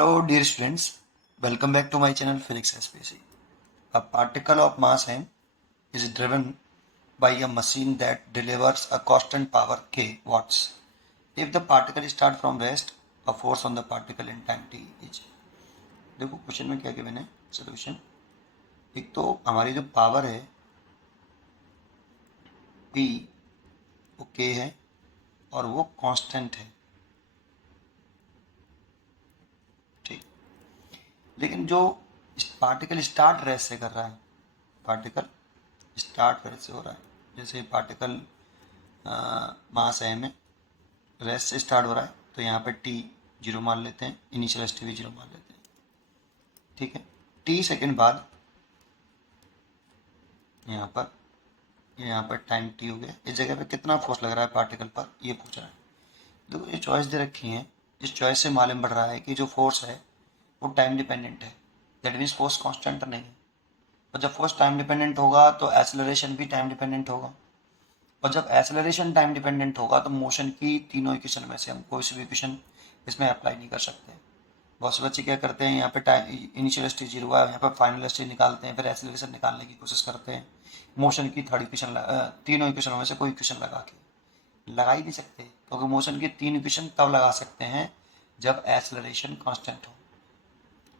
Hello dear students, welcome back to my channel Physics SPC. A particle of mass m is driven by a machine that delivers a constant power k watts. If the particle start from rest, a force on the particle in time t is. देखो question में क्या given है solution. एक तो हमारी जो power है p वो k है और वो कांस्टेंट है, ठीक। लेकिन जो पार्टिकल स्टार्ट रेस्ट से कर रहा है, पार्टिकल स्टार्ट रेस्ट से हो रहा है, जैसे पार्टिकल मास है में रेस्ट से स्टार्ट हो रहा है तो यहाँ पर टी जीरो मान लेते हैं, इनिशियल एस टी भी जीरो मान लेते हैं, ठीक है। टी सेकेंड बाद यहाँ पर टाइम टी हो गया। इस जगह पे कितना फोर्स लग रहा है पार्टिकल पर, ये पूछ रहा है। देखो ये चॉइस दे रखी है, इस चॉइस से मालूम पड़ रहा है कि जो फोर्स है वो टाइम डिपेंडेंट है। दैट मीन्स फोर्स कांस्टेंट नहीं है। और जब फोर्स टाइम डिपेंडेंट होगा तो एक्सेलरेशन भी टाइम डिपेंडेंट होगा, और जब एक्सेलरेशन टाइम डिपेंडेंट होगा तो मोशन की तीनों इक्वेशन में से हम कोई सी भी इक्वेशन इसमें अप्लाई नहीं कर सकते। बहुत से बच्चे क्या करते हैं, यहाँ पे टाइम इनिशियल स्टेज जीरो हुआ है, यहाँ पर फाइनल स्टेज निकालते हैं, फिर एक्सेलरेशन निकालने की कोशिश करते हैं। मोशन की थर्ड इक्वेशन तीनों इक्वेशनों में से कोई इक्वेशन लगा ही नहीं सकते, क्योंकि मोशन की तीन इक्वेशन तब लगा सकते हैं जब एक्सेलरेशन कांस्टेंट हो।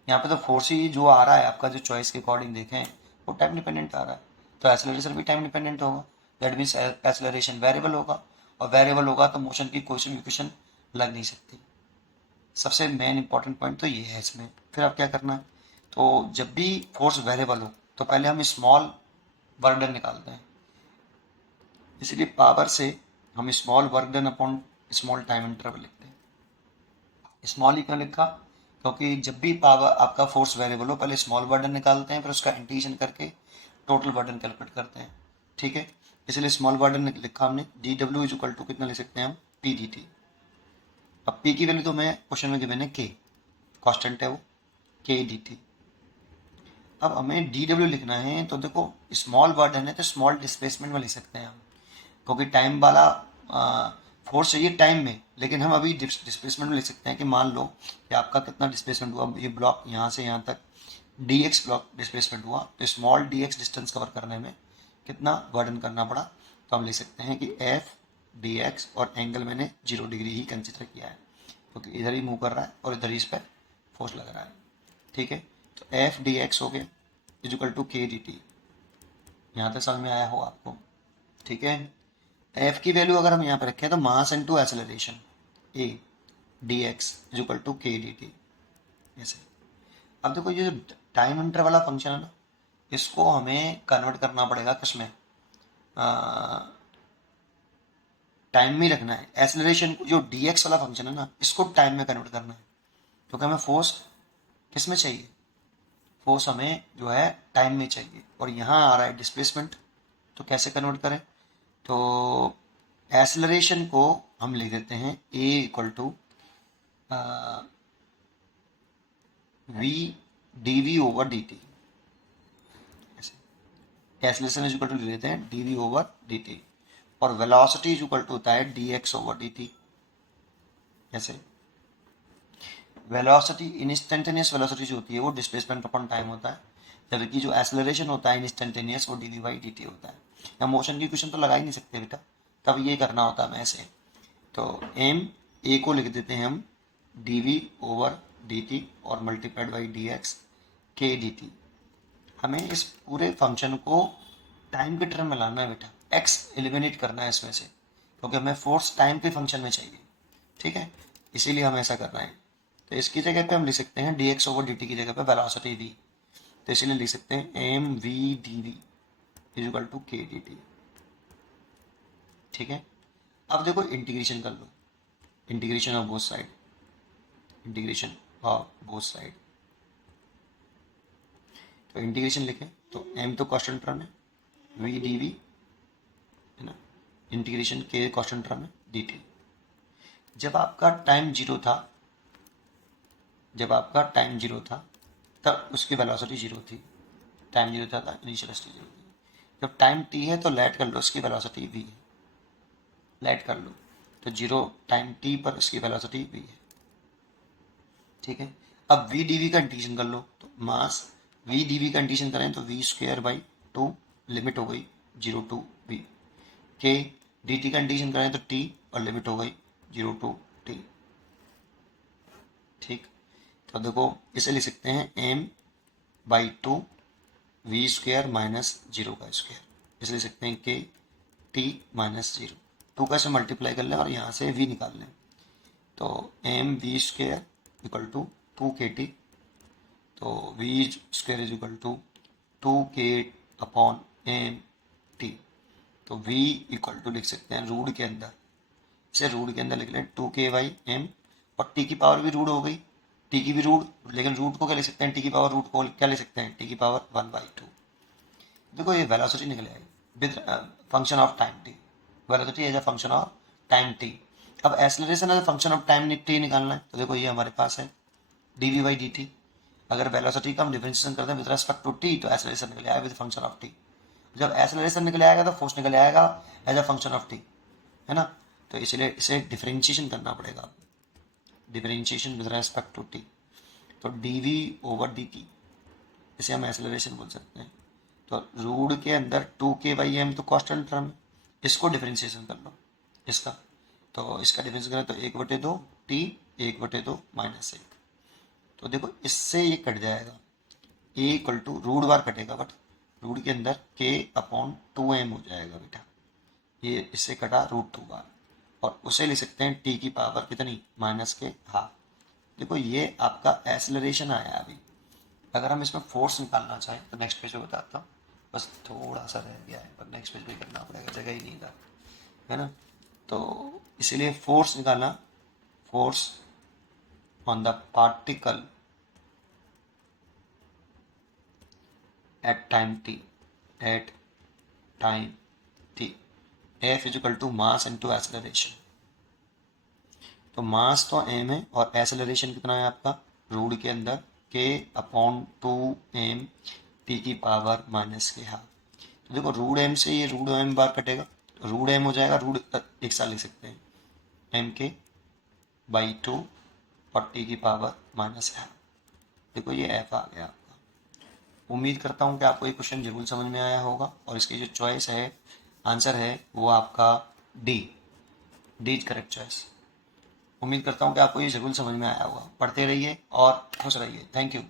यहाँ पे तो फोर्स ही जो आ रहा है आपका, जो चॉइस के अकॉर्डिंग देखें वो टाइम डिपेंडेंट आ रहा है, तो एक्सेलरेशन भी टाइम डिपेंडेंट होगा। दैट मीन्स एक्सेलरेशन वेरिएबल होगा, और वेरिएबल होगा तो मोशन की कोई सी इक्वेशन लग नहीं सकती। सबसे मेन इंपॉर्टेंट पॉइंट तो ये है इसमें। फिर आप क्या करना है, तो जब भी फोर्स वेरिएबल हो तो पहले हम स्मॉल वर्क डन निकालते हैं, इसलिए पावर से हम small work done upon small time interval लिखते हैं। स्मॉल ही क्यों लिखा, क्योंकि जब भी पावर आपका फोर्स वेरिएबल हो पहले स्मॉल वर्डन निकालते हैं, फिर उसका इंटीग्रेशन करके टोटल वर्डन कैलकुलेट करते हैं, ठीक है। इसलिए स्मॉल वर्डन लिखा हमने। D W is equal to कितना लिख सकते हैं हम, पी डी टी। अब पी की वैल्यू तो मैं क्वेश्चन में गिवन है के, कांस्टेंट है वो, के डी टी। अब हमें डी डब्ल्यू लिखना है तो देखो स्मॉल वर्डन है तो स्मॉल डिस्प्लेसमेंट में लिख सकते हैं हम, क्योंकि टाइम वाला फोर्स चाहिए टाइम में, लेकिन हम अभी डिस्प्लेसमेंट में लिख सकते हैं कि मान लो कि आपका कितना डिस्प्लेसमेंट हुआ, ये ब्लॉक यहाँ से यहाँ तक डी एक्स ब्लॉक डिस्प्लेसमेंट हुआ, तो small D x distance cover करने में कितना वर्डन करना पड़ा, तो हम लिख सकते हैं कि एफ डी एक्स, और एंगल मैंने 0 डिग्री ही कंसिडर किया है क्योंकि इधर ही मूव कर रहा है और इधर ही इस पर फोर्स लग रहा है, ठीक है। तो एफ डी एक्स हो गया इज इक्वल टू के डी टी। यहाँ तक समझ में आया हो आपको, ठीक है। एफ की वैल्यू अगर हम यहाँ पर रखें तो mass into acceleration a D X is equal to के डी टी, ऐसे। अब देखो ये जो टाइम इंटरवल वाला फंक्शन है ना, इसको हमें कन्वर्ट करना पड़ेगा किसमें, टाइम में रखना है। एक्सेलरेशन जो डी एक्स वाला फंक्शन है ना, इसको टाइम में कन्वर्ट करना है, क्योंकि हमें फोर्स किस में चाहिए, फोर्स हमें जो है टाइम में चाहिए, और यहाँ आ रहा है डिस्प्लेसमेंट, तो कैसे कन्वर्ट करें, तो एक्सेलरेशन को हम लिख देते हैं a equal to v d we over D t, acceleration is equal to लिख देते हैं d we over D T, और वेलोसिटी इज इक्वल टू होता है d x over D T, ऐसे। वेलोसिटी इंस्टेंटेनियस वेलोसिटी जो होती है वो डिस्प्लेसमेंट अपॉन टाइम होता है, जबकि जो एक्सेलरेशन होता है इंस्टेंटेनियस वो D V by D T होता है। या मोशन की क्वेश्चन तो लगा ही नहीं सकते बेटा, तब ये करना होता है ऐसे। तो एम ए को लिख देते हैं हम D we over D T और multiplied by D X K D T. हमें इस पूरे फंक्शन को टाइम के टर्म में लाना है बेटा, एक्स एलिमिनेट करना है इसमें से, क्योंकि हमें फोर्स टाइम के फंक्शन में चाहिए, ठीक है, इसीलिए हमें ऐसा करना है। तो इसकी जगह पे हम लिख सकते हैं D x over D T की जगह पे वेलोसिटी वी, तो इसीलिए लिख सकते हैं m v d v is equal to के डी टी, ठीक है। अब देखो इंटीग्रेशन कर लो, integration of both side, integration of both side. तो इंटीग्रेशन लिखें तो एम तो कांस्टेंट टर्म है, वी डी वी है ना, इंटीग्रेशन के कांस्टेंट टर्म है डी टी। जब आपका टाइम जीरो था, जब आपका टाइम जीरो था तब उसकी वेलोसिटी जीरो थी, टाइम जीरो था इनिशियल स्टेज जीरो थी। जब टाइम टी है तो लेट कर लो, इसकी वेलोसिटी वी है, लेट कर लो, तो जीरो टाइम टी पर इसकी वेलोसिटी वी है, ठीक है। अब वी डी वी का इंटीग्रेशन कर लो, तो मास वी डी वी का इंटीग्रेशन करें तो वी स्क्वायर बाई 2, लिमिट हो गई 0 टू वी। के डी टी का इंटीग्रेशन करें तो टी, और लिमिट हो गई 0 टू टी। ठीक, तो देखो इसे लिख सकते हैं M by 2 V square minus 0 का स्क्वायर, इसे लिख सकते हैं के टी माइनस 0। 2 का से मल्टीप्लाई कर लें और यहाँ से v निकाल लें, तो M V square equal to 2 K T, तो V square is equal to 2 K upon M T. तो v इक्वल टू लिख सकते हैं रूट के अंदर, इसे रूट के अंदर लिख लें 2 के बाई एम, और t की पावर भी रूट हो गई, t की भी रूट, लेकिन रूट को क्या लिख सकते हैं, t की पावर रूट को क्या लिख सकते हैं, t की पावर 1/2। देखो ये वेलोसिटी निकल आएगी with function of time t, velocity as a function of time t। अब acceleration as a function of time t निकालना है, तो देखो ये हमारे पास है dv बाई dt। अगर वेलोसिटी का हम डिफरेंशिएशन करते हैं विद रिस्पेक्ट टू t, तो एक्सेलरेशन निकल आएगा विद फंक्शन ऑफ t। जब एक्सेलरेशन निकल आएगा तो फोर्स निकल आएगा as a function of t, है ना। तो इसलिए इसे डिफरेंशिएशन करना पड़ेगा, differentiation with respect to t। तो dv ओवर dt, इसे हम एक्सेलरेशन बोल सकते हैं। तो रूट के अंदर 2 के बाई एम तो कांस्टेंट टर्म है, इसको डिफरेंशिएशन कर लो इसका, तो इसका डिफरेंस करें तो 1/2 टी 1/2 माइनस 1। तो देखो इससे ये कट जाएगा, ए इक्वल टू रूट बार कटेगा, बट रूट के अंदर के अपॉन 2m हो जाएगा बेटा, ये इससे कटा √2 बार, और उसे लिख सकते हैं टी की पावर कितनी, माइनस के हाफ। देखो ये आपका एक्सेलरेशन आया अभी। अगर हम इसमें फोर्स निकालना चाहें तो नेक्स्ट पेज पे बताता हूँ, बस थोड़ा सा रह गया है, पर नेक्स्ट पेज पे करना पड़ेगा, जगह ही नहीं था, है ना। तो इसीलिए फोर्स निकालना, force on the particle at time t, at time t, F is equal to mass into acceleration. तो मास तो m है और एक्सेलरेशन कितना है आपका, रूट के अंदर k अपॉन 2m टी की पावर माइनस के हाफ। तो देखो रूट m से ये रूट m बार कटेगा, तो रूट m हो जाएगा, रूट एक साथ लिख सकते हैं m के बाई 2 और टी की पावर माइनस हाफ। देखो ये f आ गया आपका। उम्मीद करता हूँ कि आपको ये क्वेश्चन जरूर समझ में आया होगा, और इसकी जो चॉइस है, आंसर है वो आपका D, D is correct choice. उम्मीद करता हूँ कि आपको ये जरूर समझ में आया होगा। पढ़ते रहिए और खुश रहिए। Thank you.